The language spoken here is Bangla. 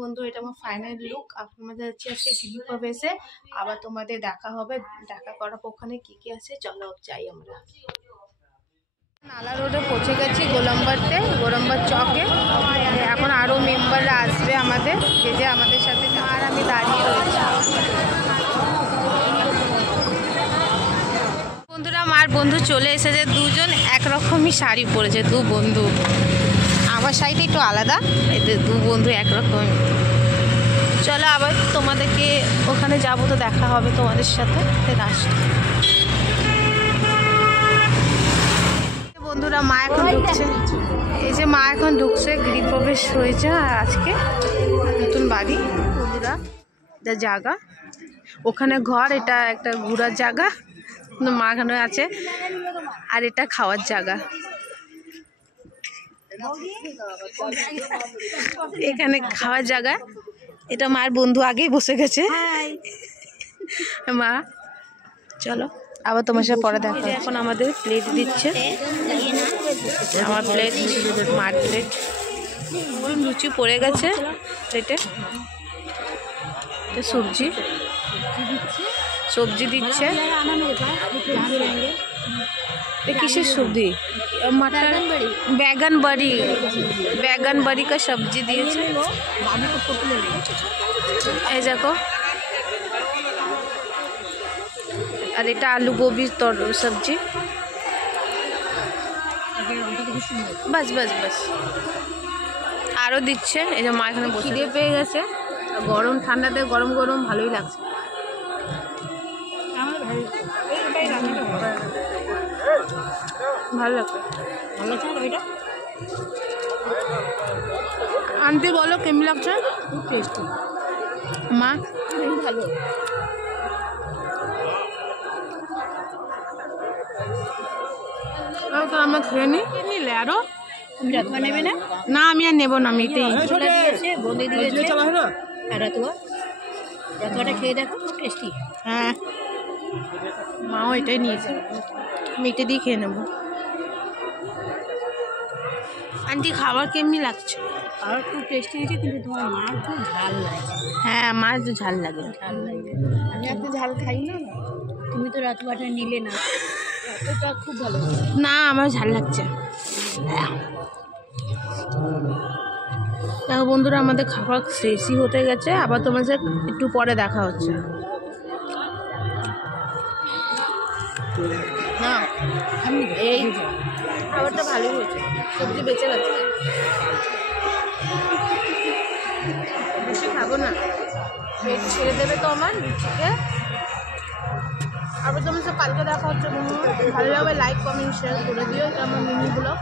বন্ধু, এটা আমার ফাইনাল লুক। আপনাদের হচ্ছে আজকে গিরিপা বেসে আবার তোমাদের দেখা হবে। দেখা করার ওখানে কি কি আছে চলো যাই। আমরা নালা রোডে পৌঁছে গেছি, গোলাম্বারতে, গোলাম্বার চকে। এখন আরও মেম্বাররা আসবে আমাদের, যে আমাদের সাথে। আর আমি দাঁড়িয়ে রয়েছি। বন্ধুরা, আমার বন্ধু চলে এসেছে। দুজন একরকমই শাড়ি পরেছে, দু বন্ধু। আমার শাড়িটা একটু আলাদা, এদের দু বন্ধু একরকম। চলো আবার তোমাদেরকে ওখানে যাবো, তো দেখা হবে তোমাদের সাথে লাস্ট। বন্ধুরা, মা এখন ঢুকছে। এই যে মা এখন ঢুকছে, গৃহপ্রবেশ হয়েছে আজকে, নতুন বাড়ি। বন্ধুরা, এটা জায়গা, ওখানে ঘর, এটা একটা ঘোরার জায়গা, মা এখানে আছে। আর এটা খাওয়ার জায়গা। এখানে খাওয়ার জায়গা। এটা মায়ের বন্ধু আগেই বসে গেছে। মা চলো আবার তোমার সাথে পরে দেখা। এখন আমাদের প্লেট দিচ্ছে, আমার প্লেট, মার প্লেট। লুচি পড়ে গেছে প্লেটে। সবজি সবজি দিচ্ছে। কিসের সবজি? मटर बैगन बड़ी का सब्जी दिए। देखो, और এটা आलू गोभी तोर सब्जी। बस बस बस আরও দিচ্ছে। এই যে মা এখানে খিদে পেয়ে গেছে। গরম ঠান্ডাতে গরম গরম ভালোই লাগছে। ভালো লাগছে, ভালো লাগছে না এটা? আন্টি বলো কেমন লাগছে? খুব টেস্টি মা, ভালো। তো আমরা খেয়ে নিলে আরো নেবে না? না আমি আর নেবো না, আমি এটাই খেয়ে দেখো, খুব টেস্টি। হ্যাঁ, মাও এটাই নিয়েছে, আমি এটা দিয়ে খেয়ে নেবো। আন্টি খাবার কেমনি লাগছে? খাবার খুব টেস্টি হয়েছে, কিন্তু তোমার মার খুব ঝাল লাগে। হ্যাঁ, আমার তো ঝাল লাগে। আমি এত ঝাল খাই না। তুমি তো রাতবাটা নিলে না, এতটা খুব ভালো না, আমার ঝাল লাগছে। দেখো বন্ধুরা, আমাদের খাবার শেষই হতে গেছে। আবার তোমার সাথে একটু পরে দেখা হচ্ছে। না এই খাবারটা ভালোই হয়েছে, সবজি বেঁচে গেছে। বেশি খাবো না, পেট ছেড়ে দেবে তো আমার লুচিকে। আবার তোমার সাথে কালকে দেখা হচ্ছে। ভালো লাগবে লাইক কমেন্ট শেয়ার করে দিও। এটা আমার মিনি ব্লগ।